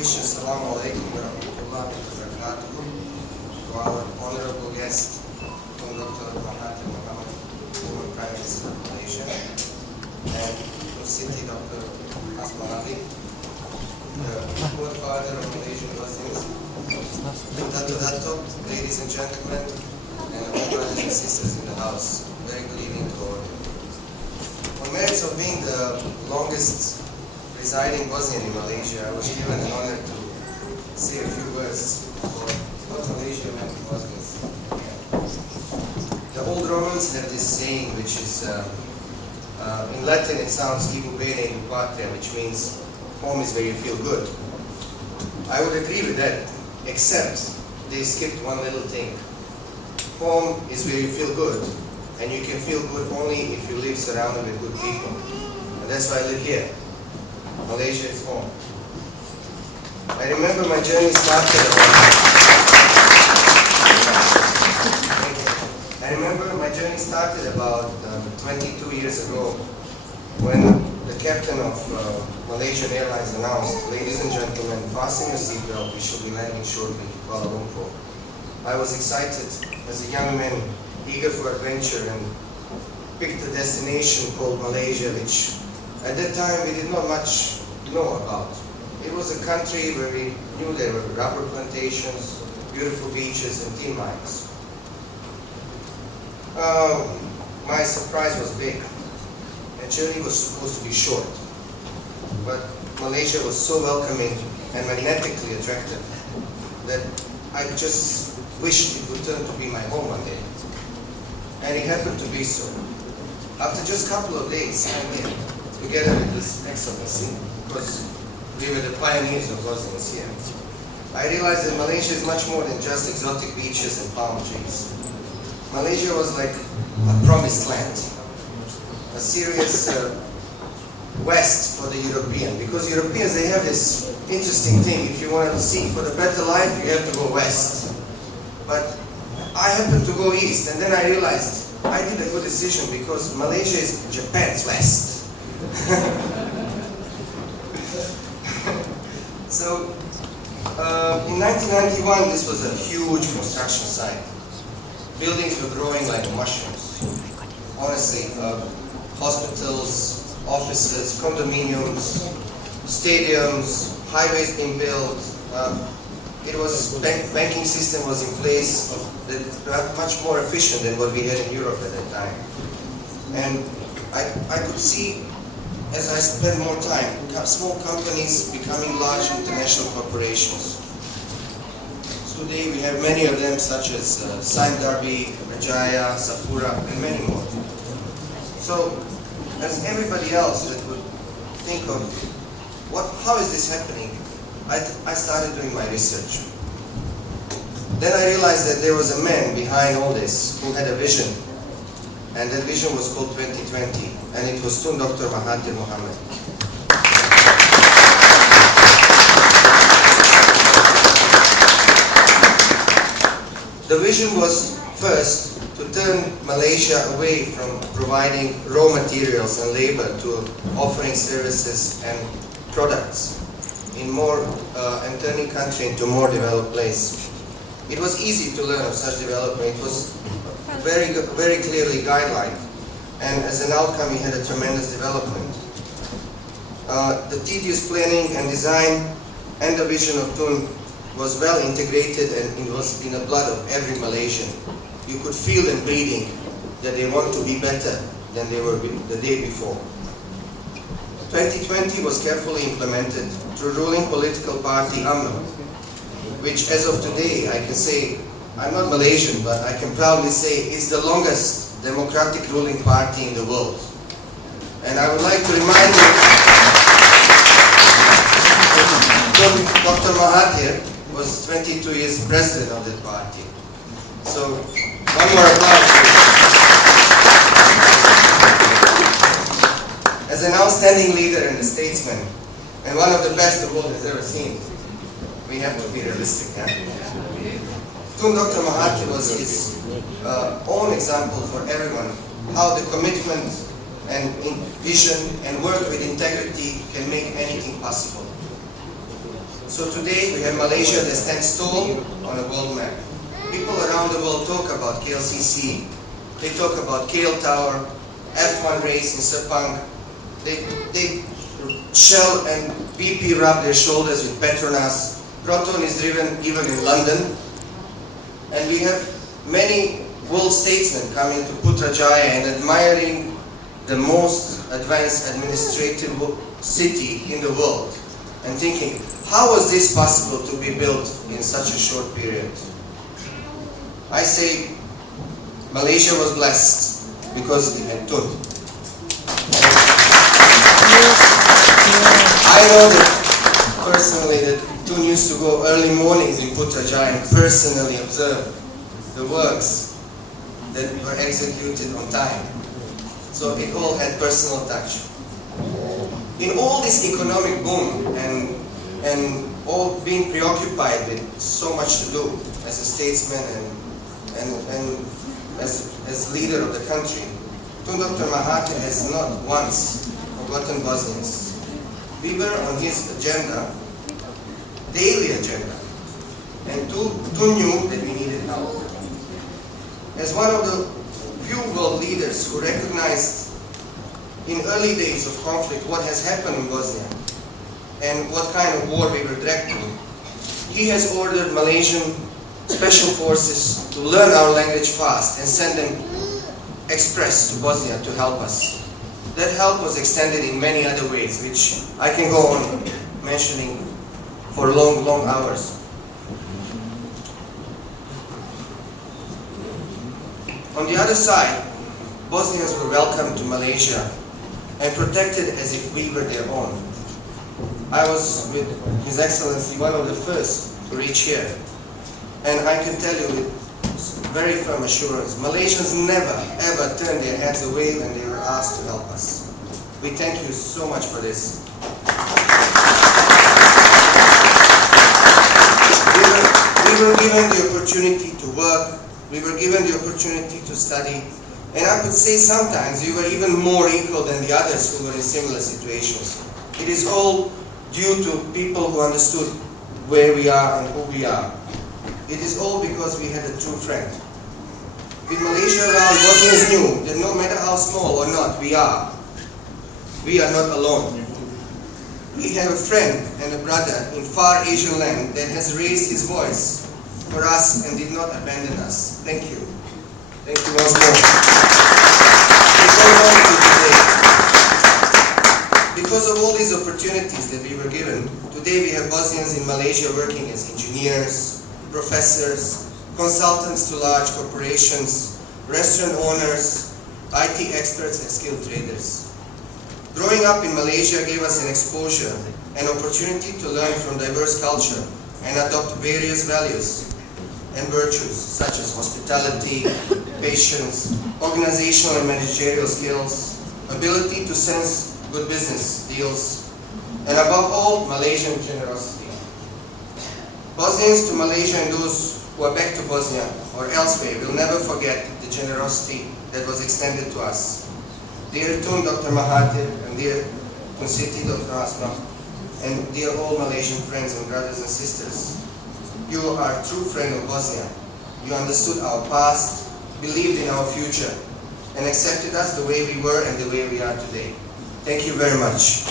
wishes Assalamu alaikum wa rahmatullahi wa barakatuh to our honorable guest, Dr. Mahathir Muhamed, former Prime Minister of Malaysia, and to Siti, Dr. Hasmah, the forefather of Malaysian Bosnians, Dato, ladies and gentlemen, and all brothers and sisters in the house. Very good evening to all. On merits of being the longest residing Bosnian in Malaysia, I was given an honor to say a few words for what Malaysia meant to Bosnians. The old Romans have this saying, which is, in Latin it sounds "ibu bene in patria," which means home is where you feel good. I would agree with that, except they skipped one little thing. Home is where you feel good, and you can feel good only if you live surrounded with good people. And that's why I live here. Malaysia is home. I remember my journey started about 22 years ago when the captain of Malaysian Airlines announced, "Ladies and gentlemen, fasten your seatbelt, we shall be landing shortly to Kuala Lumpur." I was excited as a young man, eager for adventure, and picked a destination called Malaysia, which at that time we did not much know about. It was a country where we knew there were rubber plantations, beautiful beaches, and tin mines. My surprise was big. The journey was supposed to be short, but Malaysia was so welcoming and magnetically attractive that I just wished it would turn to be my home one day. And it happened to be so. After just a couple of days, I'm here, together with this excellency, because we were the pioneers of Bosnians here. I realized that Malaysia is much more than just exotic beaches and palm trees. Malaysia was like a promised land, a serious West for the European, because Europeans, they have this interesting thing: if you want to seek for the better life, you have to go west. But I happened to go east, and then I realized I did a good decision, because Malaysia is Japan's west. So, in 1991, this was a huge construction site. Buildings were growing like mushrooms. Honestly, hospitals, offices, condominiums, stadiums, highways being built. It was banking system was in place, much more efficient than what we had in Europe at that time. And I could see, as I spent more time, small companies becoming large international corporations. So today we have many of them, such as Sime Darby, Rajaya, Sapura, and many more. So, as everybody else that would think of, how is this happening? I started doing my research. Then I realized that there was a man behind all this who had a vision. And that vision was called 2020, and it was soon Dr. Mahathir Muhamed. The vision was first to turn Malaysia away from providing raw materials and labor to offering services and products and turning country into a more developed place. It was easy to learn of such development. It was very clearly guidelined, and as an outcome, we had a tremendous development. The tedious planning and design and the vision of Tun was well integrated, and it was in the blood of every Malaysian. You could feel them breathing that they want to be better than they were the day before. 2020 was carefully implemented through ruling political party UMNO, which as of today I can say, I'm not Malaysian, but I can proudly say it's the longest democratic ruling party in the world. And I would like to remind you, Dr. Mahathir was 22 years president of that party. So, one more applause. As an outstanding leader and a statesman, and one of the best the world has ever seen, we have to be realistic. Dr. Mahathir was his own example for everyone, how the commitment and vision and work with integrity can make anything possible. So today we have Malaysia that stands tall on a world map. People around the world talk about KLCC, they talk about KL Tower, F1 race in Sepang, they Shell and BP rub their shoulders with Petronas, Proton is driven even in London, and we have many world statesmen coming to Putrajaya and admiring the most advanced administrative city in the world and thinking, how was this possible to be built in such a short period? I say Malaysia was blessed because it had Tun. I know that personally that Tun used to go early mornings in Putrajaya and personally observe the works that were executed on time. So it all had personal touch. In all this economic boom and all being preoccupied with so much to do as a statesman and as leader of the country, Dr. Mahathir has not once forgotten Bosnians. We were on his agenda, daily agenda, and Tun knew that we needed help. As one of the few world leaders who recognized in early days of conflict what has happened in Bosnia and what kind of war we were dragged to, he has ordered Malaysian special forces to learn our language fast and send them express to Bosnia to help us. That help was extended in many other ways, which I can go on mentioning for long, long hours. On the other side, Bosnians were welcomed to Malaysia and protected as if we were their own. I was with His Excellency one of the first to reach here, and I can tell you with very firm assurance, Malaysians never ever turned their heads away when they were asked to help us. We thank you so much for this. We were given the opportunity to work, we were given the opportunity to study, and I could say sometimes we were even more equal than the others who were in similar situations. It is all due to people who understood where we are and who we are. It is all because we had a true friend. With Malaysia around, Bosnians knew that no matter how small or not we are not alone. We have a friend and a brother in far Asian land that has raised his voice for us and did not abandon us. Thank you. Thank you once more. Because of all these opportunities that we were given, today we have Bosnians in Malaysia working as engineers, professors, consultants to large corporations, restaurant owners, IT experts and skilled traders. Growing up in Malaysia gave us an exposure, an opportunity to learn from diverse culture and adopt various values and virtues such as hospitality, patience, organizational and managerial skills, ability to sense good business deals, and above all, Malaysian generosity. Bosnians to Malaysia and those who are back to Bosnia or elsewhere will never forget the generosity that was extended to us. Dear Tun Dr. Mahathir and dear Tun Siti Dr. Hasmah and dear all Malaysian friends and brothers and sisters, you are a true friend of Bosnia. You understood our past, believed in our future, and accepted us the way we were and the way we are today. Thank you very much.